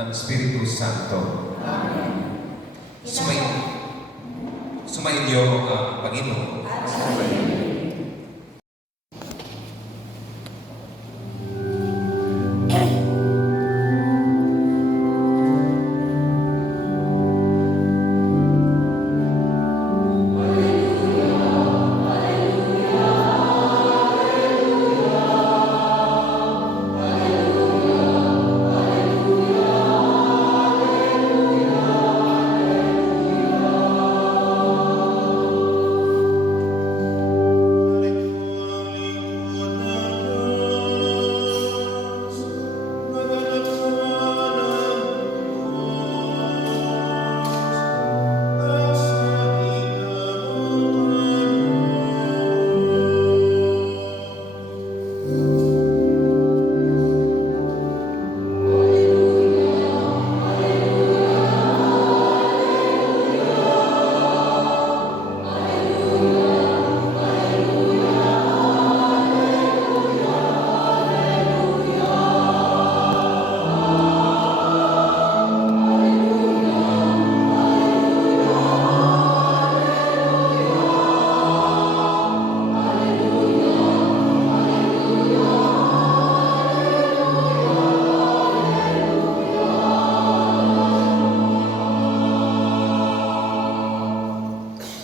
ng Espiritu Santo. Amen. Sumainyo ang Panginoon.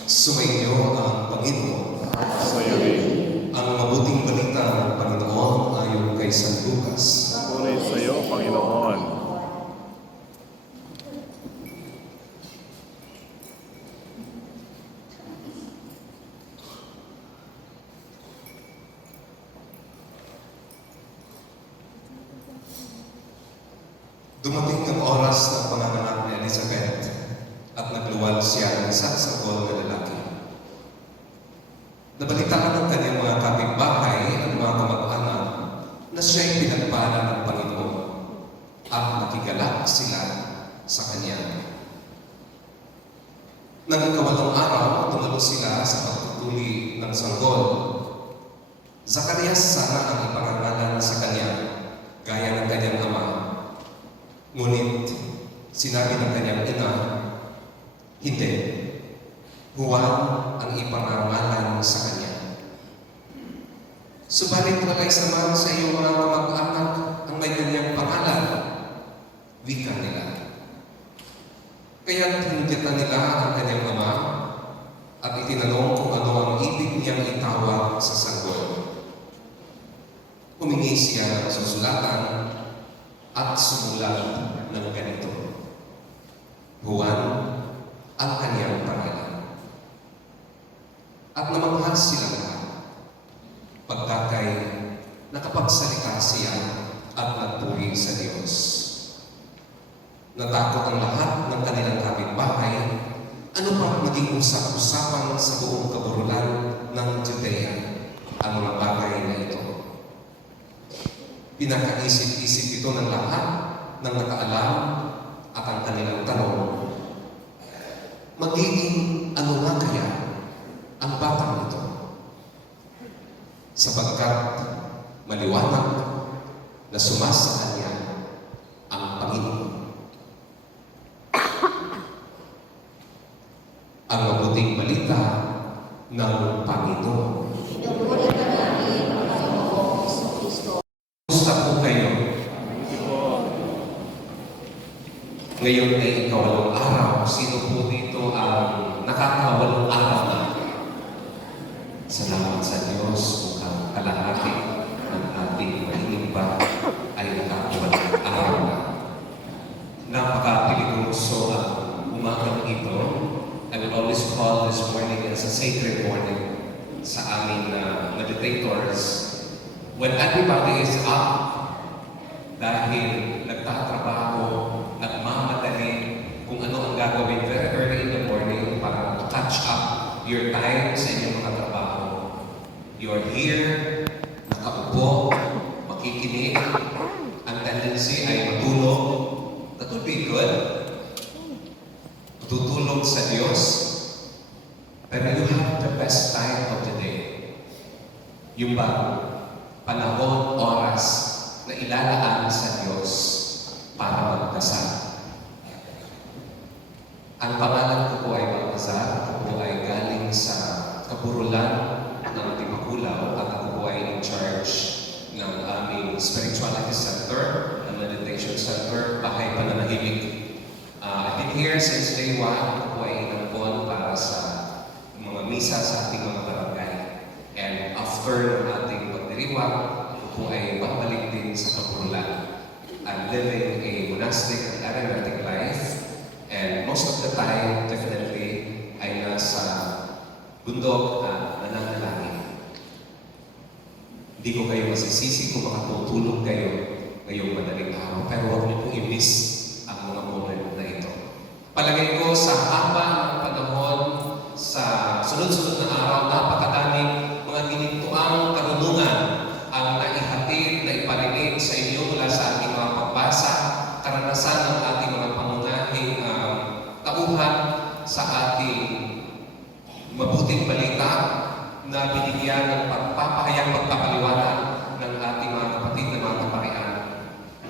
Sumainyo ang Panginoon. Ang mabuting balita ng Panginoon ayon kay San Lucas. Puri sa iyo, Panginoon. Dumating ang oras ng panganganak ni Elizabeth at nagluwal siya ng isang sanggol na lalaki. Nabalitaan ng kanyang mga kapitbahay at mga kamag-anak na siya'y pinagpala ng Panginoon at nakigalak sila sa kanya. Nang ikawalong araw, tumalo sila sa pagtutuli ng sanggol. Zacarias sana ang ipangangalan sa kanya, gaya ng kanyang ama. Ngunit sinabi ng kanyang ina, hindi, Juan ang ipangangalan sa kanya. Subalit walay sama sa iyong mga kamag-anak ang may kanyang pangalan, wika nila. Kaya tinudyatan nila ang kanyang ama at itinanong kung ano ang ibig niyang itawag sa sanggol. Humingi siya ng susulatan at sumulat ng ganito, Juan ang kanyang pangalan. At namangha sila lahat, pagkakay nakapagsalita siya at nagpuri sa Diyos. Natakot ang lahat ng kanilang kapitbahay, ano pa maging usap-usapan sa buong kaburulan ng Judea ang mga bagay na ito. Pinakaisip-isip ito ng lahat ng nakaalam at ang kanilang tanong, magiging ano nga kaya ang batang ito? Sapagkat maliwanag na sumasa kanya ang Panginoon. Ang mabuting balita ng Panginoon. Pinupuri ka namin, Panginoong Kristo. Kumusta po kayo? Ngayon ay ikawalong araw. Sino po dito ang nakakawalong araw na? Salamat sa Diyos kung ang kalahati ng ating mahinimba ay nakakawalong araw na. Napaka-pilikuso ang umagang ito. I will always call this morning as a sacred morning sa aming meditators. When everybody is up, dahil nagtatrabaho, nagmamadali kung ano ang gagawin very early in the morning para to catch up your time sa inyong mga trabaho. You're here, nakaupo, makikinig, ang tendency ay matulog. That would be good. Tutulog sa Diyos. Pero you have the best time of the day. Yung ba, panahon, oras na ilalaan sa Diyos para magdasal. Ang pangalan ko po ay Baltazar. Ako po ay galing sa kaburulan ng Tipakulaw at ako po ay in charge ng aming spirituality center, ng meditation center, Bahay Pananahimik. I've been here since day one. Ako po ay inampon para sa mga misa sa ating mga barangay. And after ng ating pagdiriwang, ako po ay babalik din sa kaburulan. I'm living a monastic and erratic life. And most of the time, definitely, ay nasa bundok na nananalangin. Hindi ko kayo masisisi kung makatutulog kayo ngayong madaling araw. Pero huwag niyo pong i-miss ang mga moment na ito. Palagay ko sa haba ng panahon, sa sunod-sunod na araw, napakadaming mga ginintuang karunungan ang naihatid, na iparinig sa inyo mula sa ating mga pagbasa, karanasan ng ating mga pangunahing tauhan sa ating mabuting balita na binigyan ng pagpapahayag, pagpapaliwanag ng ating mga kapatid na mga kaparian.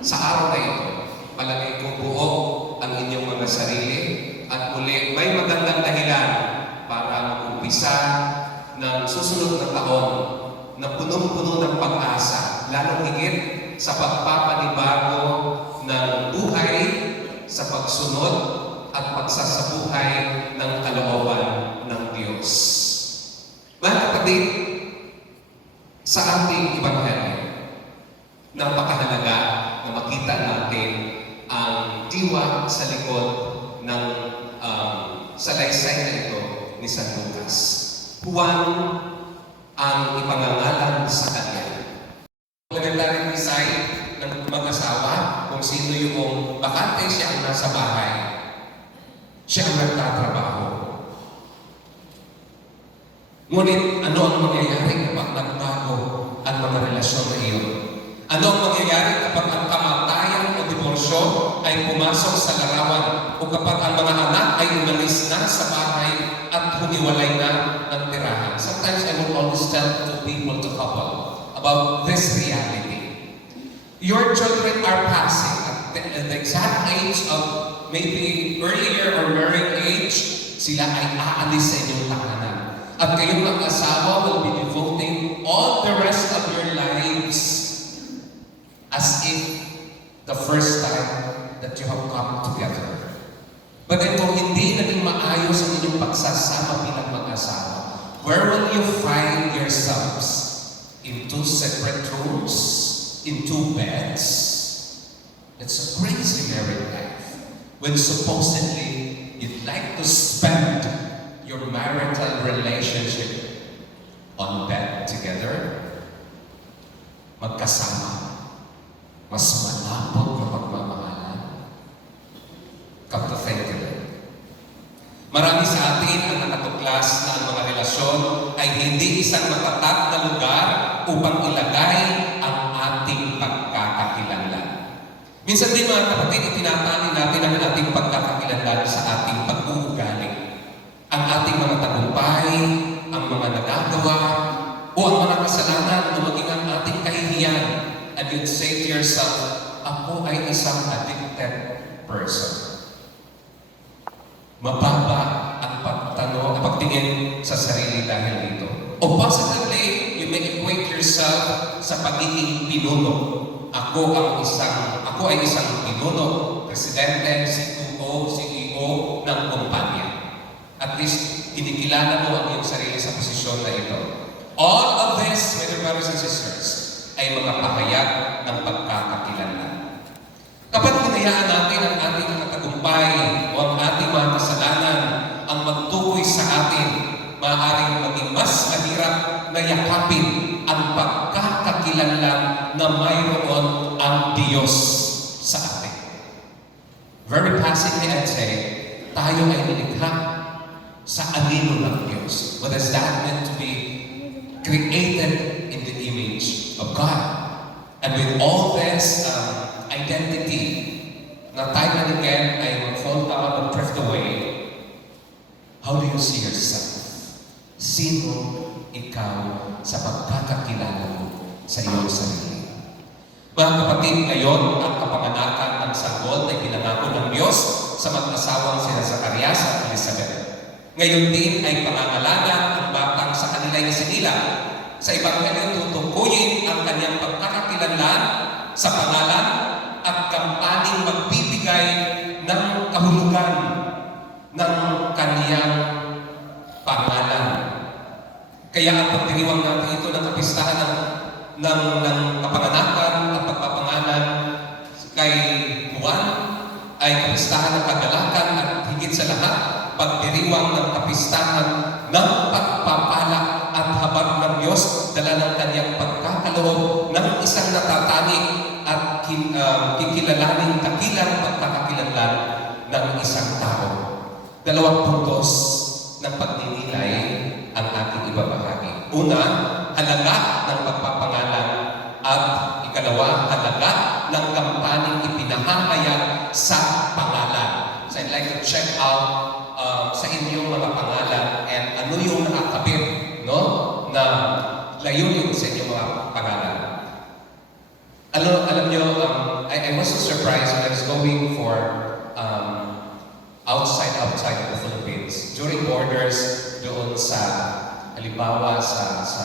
Sa araw na ito, palagay ko buo ang inyong mga sarili at muli may magandang dahilan para mag-umpisa ng susunod na taon na punong-puno ng pag-asa, lalong higit sa pagpapanibago ng buhay sa pagsunod at pagsasabuhay ng kalooban ng Diyos. Mga kapatid, sa ating Ebanghelyo, napakahalaga na makita natin ang diwa sa likod ng salaysay na ito ni San Lucas. Juan ang ipangangalan sa kanya. Legendaryong design ng mag-asawa kung sino yung bakante, siya ang nasa bahay. Siya ang nagtatrabaho. Ngunit ano ang mangyayari kapag nagbago ang mga relasyon na iyon? Ano ang mangyayari kapag ang kamatayan o diborsyo ay pumasok sa larawan o kapag ang mga anak ay umalis na sa bahay at humiwalay na ng tirahan? Sometimes I will always tell to people, to couple, about this reality. Your children are passing at the exact age of maybe earlier or married age, sila ay aalis sa inyong tahanan. At kayong mag-asawa will be devoting all the rest of your lives as if the first time that you have come together. But then kung hindi naging maayos ang inyong pagsasama bilang mag-asawa, where will you find yourselves? In two separate rooms? In two beds? It's a crazy married life. When supposedly you'd like to spend your marital relationship on bed together, magkasama, mas malapot na pagmamahalan. Come to think of it. Marami sa atin ang nakatuklas na ang mga relasyon ay hindi isang matatag na lugar upang ilagay ang ating pagkakakilanlan. Minsan din mga kapatid, itinatani natin ang ating pagkakakilanlan sa ating pag-uugali. Ang ating mga tagumpay, ang mga nagagawa, o ang mga kasalanan o maging ang ating kahihiyan. And you'd say to yourself, ako ay isang addicted person. Mababa ang pagtingin sa sarili dahil dito. O positively, you may equate yourself sa pagiging pinuno. Ako ay isang pinuno, presidente, CEO ng kumpanya. At least, kinikilala mo ang iyong sarili sa posisyon na ito. All of this, my dear brothers and sisters, ay mga pahayag ng pagkakakilanlan. Kapag hinayaan natin ang ating mga tagumpay o ang ating mga kasalanan ang magtukoy sa atin, maaaring maging mas mahirap na yakapin ang pagkakakilanlan na mayroon ang Diyos sa atin. Very passively, I'd say, tayo ay nilikha sa anino ng Diyos. What does that mean to be created in the image of God? And with all this identity na time and again ay mag-fall down and drift away, how do you see yourself? Sino ikaw sa pagkakakilala mo sa iyong sarili? Mga kapatid, ngayon ang kapanganakan ng sanggol na pinangako ng Diyos sa mag-asawang sina Zacarias at Elizabeth. Ngayon din ay pangangalanan ang batang sa kanila isinilang. Sa Ebanghelyo tutukuyin ang kanyang pagkakakilanlan sa pangalan at kampaning magbibigay ng kahulugan ng kaniyang pangalan. Kaya ang pagdiriwang natin ito ng kapistahan ng kapanganakan at pagpapangalan kay Juan ay kapistahan ng kagalakan at higit sa lahat, pagdiriwang ng kapistahan ng pagpapala at habag ng Diyos dala ng kanyang pagkakaloob ng isang natatanging at kikilalaning dakilang pagkakakilanlan ng isang tao. Dalawang puntos ng pagninilay ang ating ibabahagi. Una, halaga ng pagpapangalan at ikalawa, halaga ng kampaning ipinahahayag sa pangalan. So I'd like to check out sa inyong mga pangalan and ano yung nakakabit, no? Na layunin sa inyong mga pangalan. Alam nyo, I was so surprised when I was going for outside of the Philippines. During borders, doon sa, halimbawa sa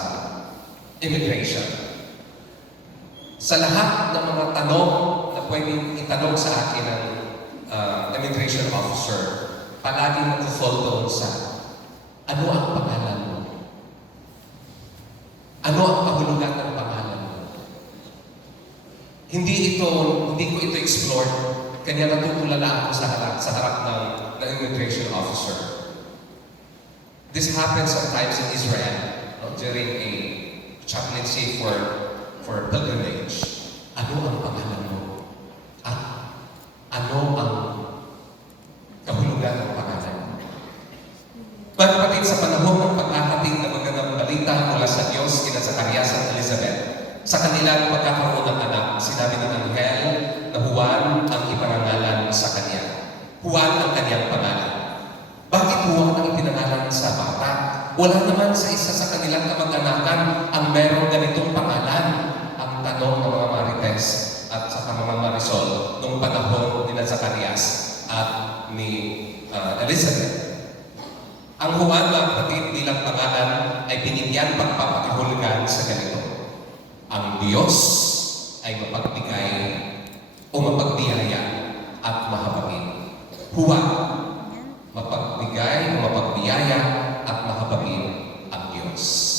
immigration. Sa lahat ng mga tanong na pwedeng itanong sa akin ng immigration officer, palaging nag-fall doon sa, ano ang pangalan mo? Ano ang kahulugan ng pangalan mo? Hindi ko ito explore, kanya natutulala ako sa harap ng immigration officer. This happens sometimes in Israel, during a chaplaincy for pilgrimage. Ano ang pangalan mo? At ano ang kahulugan ng pangalan mo? Pagdating sa panahon ng pagkakating na magandang balita mula sa Diyos kina Zacarias at Elizabeth, sa kanilang pagkakaroon ng anak, sinabi ng anghel na Juan ang iparangalan sa kanya. Juan ang kanyang pangalan. Bakit Juan ang ipinangalan sa bata? Wala naman sa isa sa kanilang kamag-anakan ang merong ganitong pangalan. Ang tanong ng mga Marites at sa mga Marisol noong panahon ni Zacarias at ni Elizabeth. Ang Juan, mga kapatid, bilang pangalan ay binigyan pagpapakahulugan sa ganito. Ang Diyos ay mapagbigay o mapagbiyaya at mahabagin. Juan, mapagbigay o mapagbiyaya at mahabagin ang Diyos.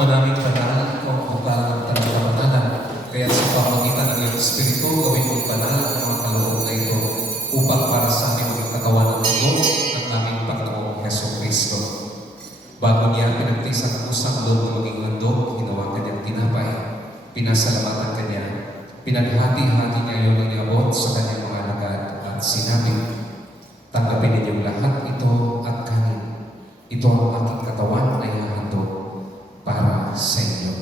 Ama naming banal, ikaw ang bukal ng tanang kamatanan. Kaya sa pamagitan ng iyong Espiritu, gawin mong banal ang mga kaloob na ito upang para sa aming maging katawan ng tugon ng aming Panginoong Heso Kristo. Bago niya pinagtisan ang usang loob na maging handog, ginawa kanyang tinapay, pinasalamatan kanya, pinaghati-hati niya yung iniabot sa kanyang mga alagad at sinabi, "Tanggapin ninyong lahat ito at kanin. Ito ang aking katawan na ihahandog para sa inyo."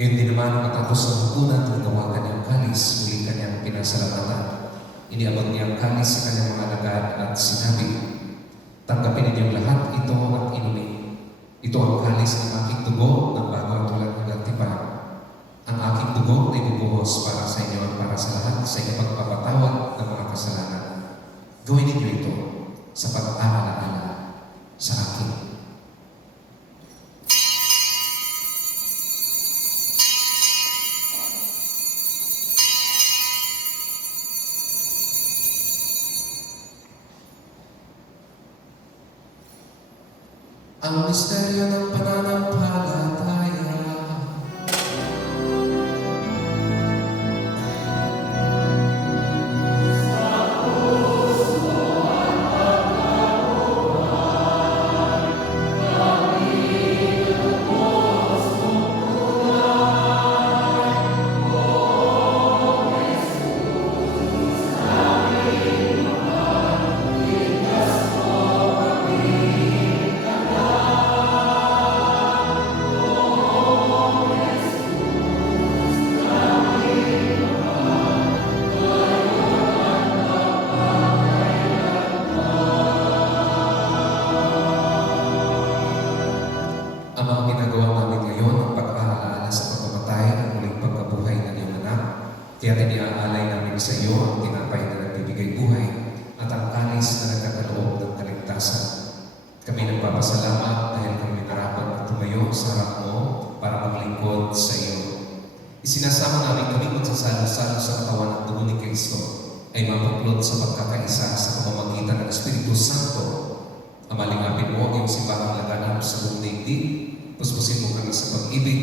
Gayon din naman matapos ang hukunan, ginawa kanyang kalis, muli kanyang pinasalamatan. Iniabot niya ang kalis sa kanyang mga alagad at sinabi, "Tanggapin ninyong lahat ito at inumin. Ito ang kalis ng aking dugo ng bago at walang hanggang tipan. Ang aking dugo na ibubuhos para sa inyo at para sa lahat sa ipagpapatawad ng mga kasalanan. Gawin ninyo ito sa pag-aalaala sa akin." Ang misteryo ng pananampalataya. Ang mga ginagawa namin ngayon ang pag-aalaala sa pagkamatay at muling pagkabuhay ng iyong anak. Kaya tiniaalay namin sa iyo ang tinapay na nagbibigay buhay at ang kalis na nagkakaloob ng kaligtasan. Kami nagpapasalamat dahil kami narapat at tumayo sa harap mo para maglingkod sa iyo. Isinasama namin kami magsasalo-salo sa katawan at dugo ni Kristo ay mapuplot sa pagkakaisa sa pamamagitan ng Espiritu Santo. Amalingapin mo ang iyong simbahang laganap sa buong daigdig. Puspusin mo kami sa pag-ibig,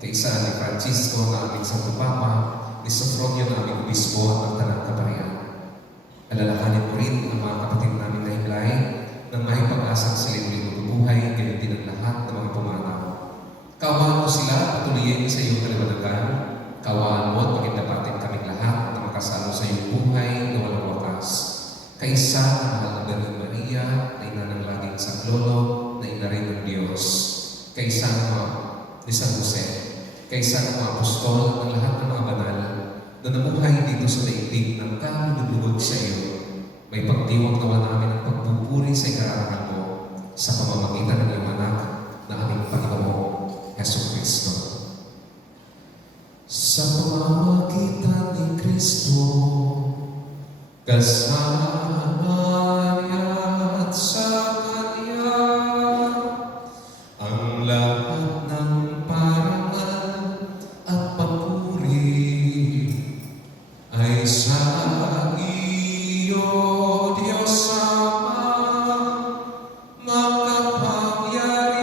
kaisa ni Francisco na aming Santo Papa, ni Sofronio na aming Obispo at ng Tanang Kaparian. Alalahanin mo rin ang mga kapatid namin na himlay ng may pag-asang silid-ulit mabubuhay, ganyan din ang lahat ng mga pumanaw. Kaawaan mo sila, patuloyin sa iyong kaliwanagan. Kaawaan mo at pagindapatin kaming lahat na makasalo sa iyong buhay na walang wakas. Kaisa ang mahal na Birhen Maria, na ina ng laging Sanglolo, na ina rin ng Diyos. Kaisa ni San Jose, kaisa ng mga apostol ng lahat ng mga banal na namuhay dito sa daigdig ng kalulugod sa iyo. May pagdiwang nawa namin ang pagpupuri sa ikararangan mo sa pamamagitan ng iyong anak na aming Panginoong Heso Kristo. Sa pamamagitan ni Kristo, kasama niya at sa Kanya, ang lahat ng parangal at papuri ay sa iyo, Diyos Ama, makapangyarihan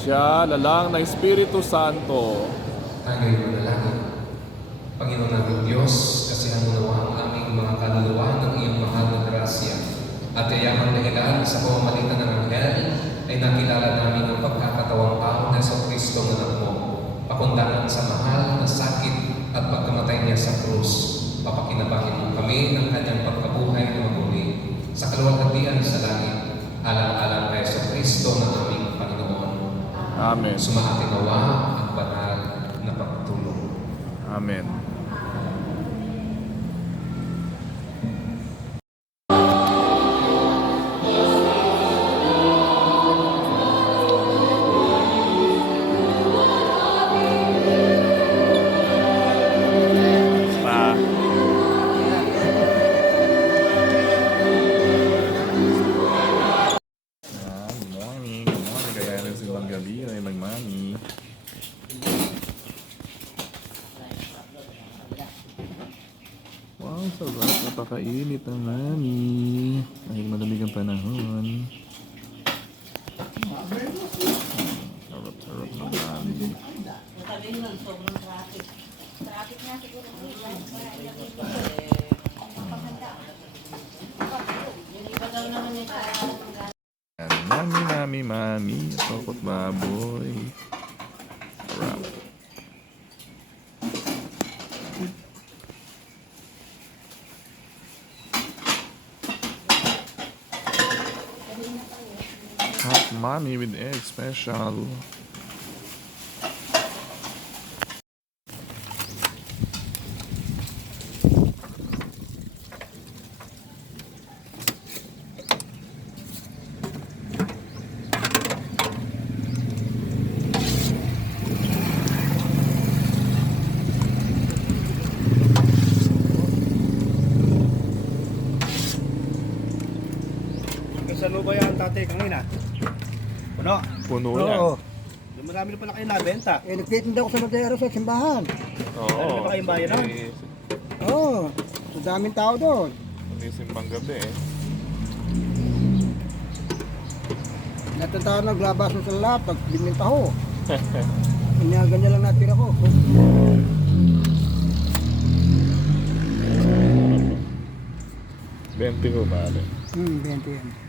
Siya lalang ng Espiritu Santo. Tayo'y manalangin. Panginoon namin Diyos, kasihan mo nawa ang aming mga kaluluwa ng iyong mahal na grasya. At yayamang dahilan sa pamamagitan ng anghel ay nakilala namin ang pagkakatawang tao na sa Kristo ng anak mo. Pakundangan sa mahal na sakit at pagkamatay niya sa krus. Papakinabangan mo kami ng kanyang pagkabuhay na maguli sa kaluwalhatian sa langit. Alang-alang kay sa Kristo na aming Panginoon. Amen. Sumaating nawa ang banal na pagtulong. Amen. Pa. Good morning. Good morning. Kaya rin silang gabi ay magmani. Wow, sarap. Napakainit ang mani. Dahil malamig ang panahon. Sarap-sarap ng mani. Yan, mami. Tokot baboy. Sarap. Hot mommy with egg special. Saan mo ba yan, tatay, kanina? Puno? Puno Oo. yan. Yung marami na pala kayo nabenta. Nagtitinda ko sa Madero sa simbahan. Oo. Ano ba kayong bayan nun? Oo, so daming tao doon. Simbang gabi eh. Lahat ng tao naglabas sa lahat, pagbiminta ho. Ganyan lang natira ko. 20 ko ba? 20 yan.